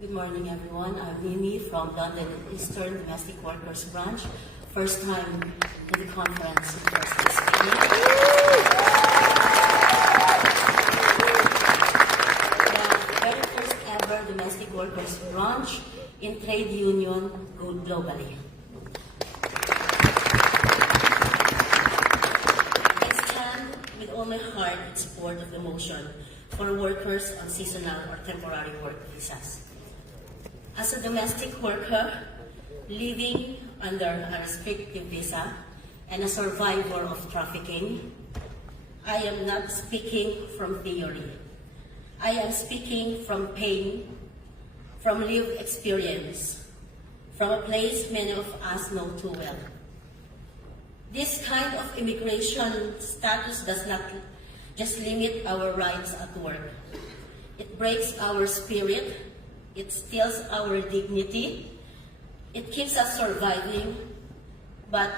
Good morning, everyone. I'm Mimi from London Eastern Domestic Workers Branch. First time in the conference in First Spain. The very first ever domestic workers branch in trade union globally. I stand with all my heart in support of the motion for workers on seasonal or temporary work visas. As a domestic worker living under a restrictive visa and a survivor of trafficking, I am not speaking from theory. I am speaking from pain, from lived experience, from a place many of us know too well. This kind of immigration status does not just limit our rights at work. It breaks our spirit. It steals our dignity. It keeps us surviving, but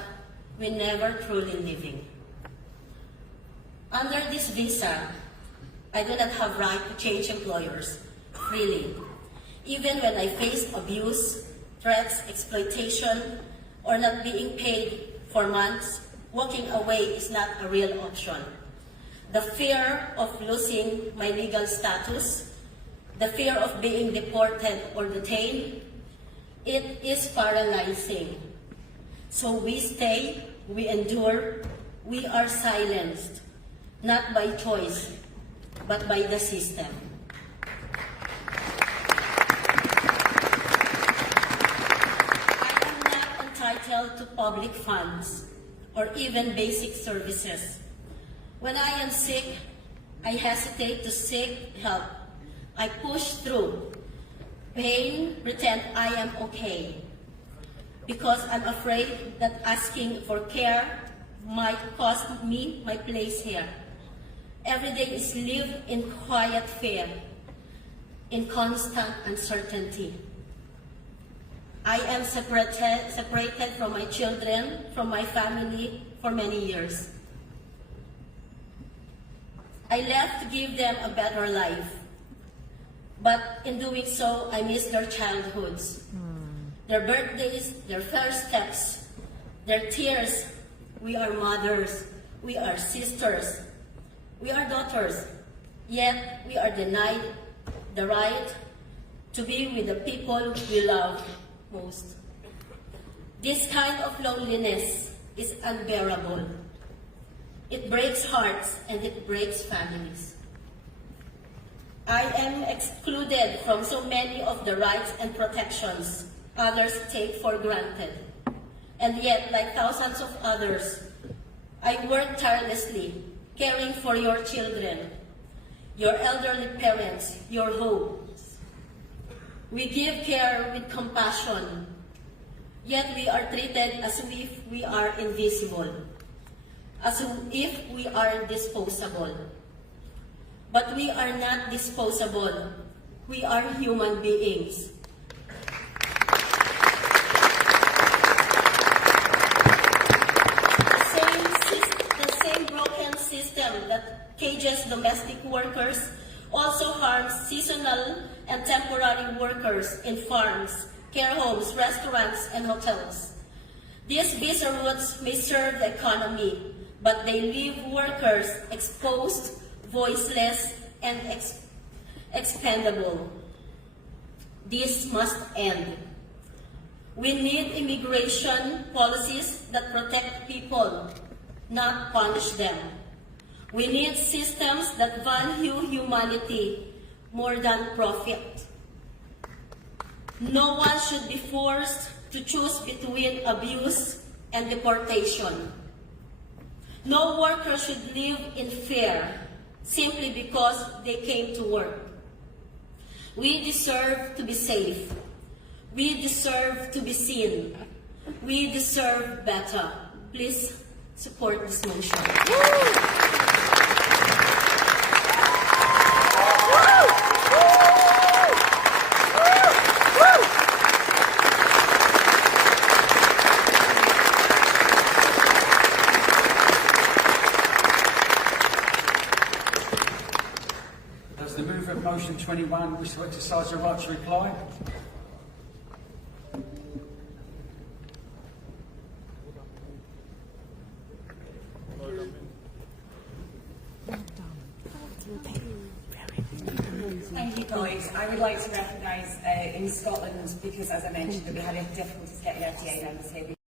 we never truly living. Under this visa, I do not have right to change employers freely. Even when I face abuse, threats, exploitation, or not being paid for months, walking away is not a real option. The fear of losing my legal status, the fear of being deported or detained, it is paralyzing. So we stay, we endure, we are silenced, not by choice, but by the system. I am not entitled to public funds or even basic services. When I am sick, I hesitate to seek help. I push through pain, pretend I am okay, because I'm afraid that asking for care might cost me my place here. Every day is lived in quiet fear, in constant uncertainty. I am separated from my children, from my family for many years. I left to give them a better life. But in doing so, I miss their childhoods, their birthdays, their first steps, their tears. We are mothers, we are sisters, we are daughters, yet we are denied the right to be with the people we love most. This kind of loneliness is unbearable. It breaks hearts and it breaks families. I am excluded from so many of the rights and protections others take for granted. And yet, like thousands of others, I work tirelessly, caring for your children, your elderly parents, your homes. We give care with compassion, yet we are treated as if we are invisible, as if we are disposable. But we are not disposable. We are human beings. The same broken system that cages domestic workers also harms seasonal and temporary workers in farms, care homes, restaurants, and hotels. These visa routes may serve the economy, but they leave workers exposed, voiceless, and expendable. This must end. We need immigration policies that protect people, not punish them. We need systems that value humanity more than profit. No one should be forced to choose between abuse and deportation. No worker should live in fear simply because they came to work. We deserve to be safe. We deserve to be seen. We deserve better. Please support this motion. Does the mover of motion 21 wish to exercise their right to reply? Thank you, colleagues. I would like to recognise in Scotland, because as I mentioned, that we had difficulties getting FDA members here.